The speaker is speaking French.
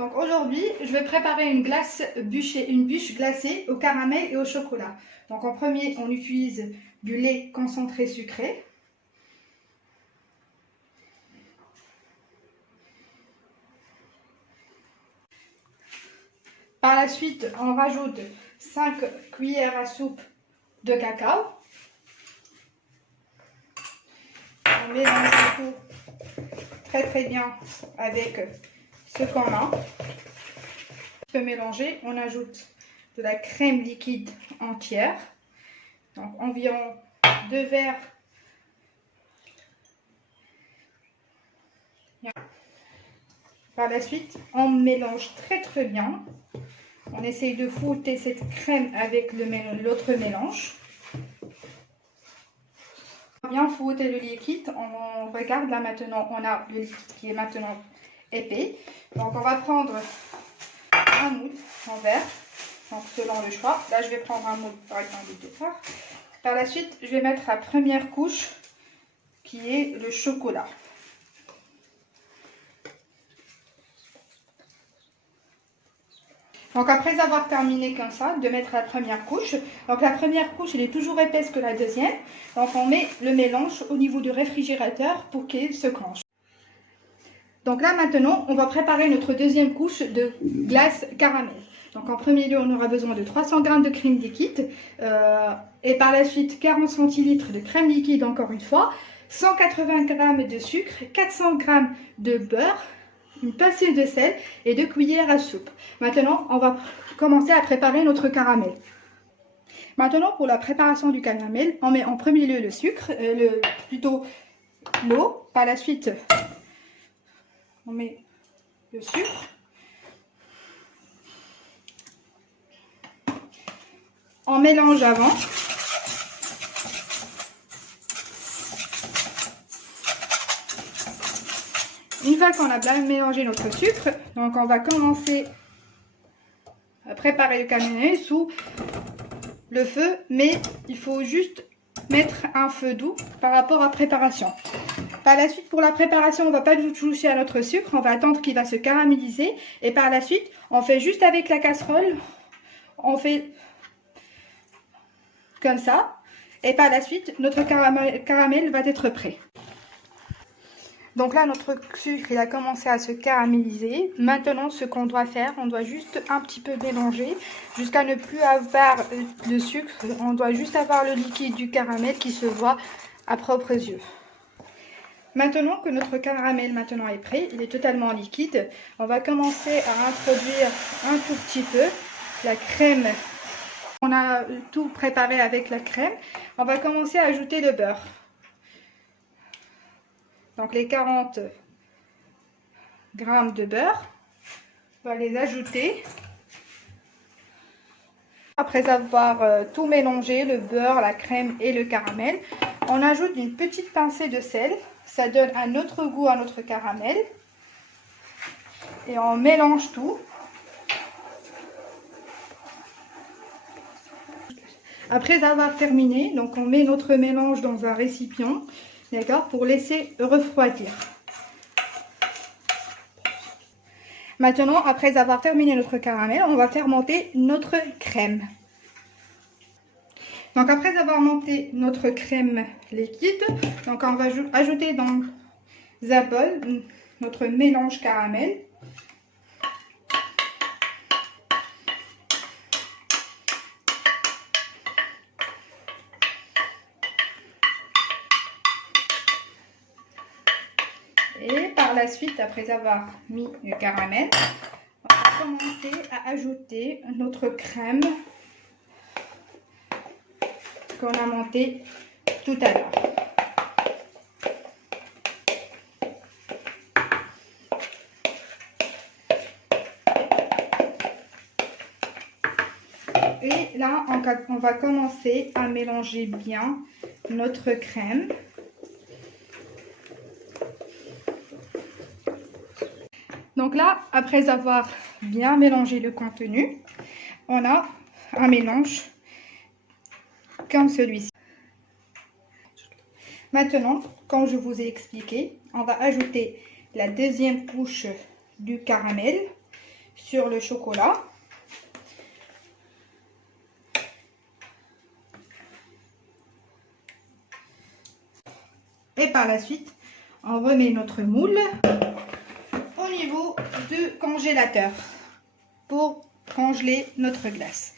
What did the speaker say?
Donc aujourd'hui, je vais préparer une bûche glacée au caramel et au chocolat. Donc en premier, on utilise du lait concentré sucré. Par la suite, on rajoute 5 cuillères à soupe de cacao. On mélange tout très bien avec ce qu'on a. On peut mélanger, on ajoute de la crème liquide entière, donc environ 2 verres. Par la suite, on mélange très bien. On essaye de fouetter cette crème avec l'autre mélange. Bien fouetter le liquide. On regarde là maintenant, on a le liquide qui est maintenant épais. Donc on va prendre un moule en verre, donc selon le choix. Là je vais prendre un moule par exemple du départ. Par la suite, je vais mettre la première couche qui est le chocolat. Donc après avoir terminé comme ça, de mettre la première couche, donc la première couche elle est toujours épaisse que la deuxième, donc on met le mélange au niveau du réfrigérateur pour qu'il se clenche. Donc là maintenant, on va préparer notre deuxième couche de glace caramel. Donc en premier lieu, on aura besoin de 300 g de crème liquide et par la suite 40 centilitres de crème liquide encore une fois, 180 g de sucre, 400 g de beurre, une pincée de sel et 2 cuillères à soupe. Maintenant, on va commencer à préparer notre caramel. Maintenant, pour la préparation du caramel, on met en premier lieu le sucre, plutôt l'eau. Par la suite, on met le sucre. On mélange avant. Une fois qu'on a bien mélangé notre sucre, donc on va commencer à préparer le caramel sous le feu, mais il faut juste mettre un feu doux par rapport à la préparation. Par la suite, pour la préparation, on ne va pas toucher à notre sucre, on va attendre qu'il va se caraméliser et par la suite, on fait juste avec la casserole, on fait comme ça et par la suite, notre caramel va être prêt. Donc là, notre sucre, il a commencé à se caraméliser. Maintenant, ce qu'on doit faire, on doit juste un petit peu mélanger jusqu'à ne plus avoir de sucre. On doit juste avoir le liquide du caramel qui se voit à propres yeux. Maintenant que notre caramel est prêt, il est totalement liquide, on va commencer à introduire un tout petit peu la crème. On a tout préparé avec la crème. On va commencer à ajouter le beurre. Donc les 40 g de beurre, on va les ajouter. Après avoir tout mélangé, le beurre, la crème et le caramel, on ajoute une petite pincée de sel. Ça donne un autre goût à notre caramel. Et on mélange tout. Après avoir terminé, donc on met notre mélange dans un récipient. D'accord, pour laisser refroidir. Maintenant, après avoir terminé notre caramel, on va faire monter notre crème. Donc après avoir monté notre crème liquide, donc on va ajouter dans un bol notre mélange caramel. Et par la suite, après avoir mis le caramel, on va commencer à ajouter notre crème qu'on a montée tout à l'heure. Et là, on va commencer à mélanger bien notre crème. Donc là, après avoir bien mélangé le contenu, on a un mélange comme celui-ci. Maintenant, comme je vous ai expliqué, on va ajouter la deuxième couche du caramel sur le chocolat. Et par la suite, on remet notre moule au niveau du congélateur pour congeler notre glace.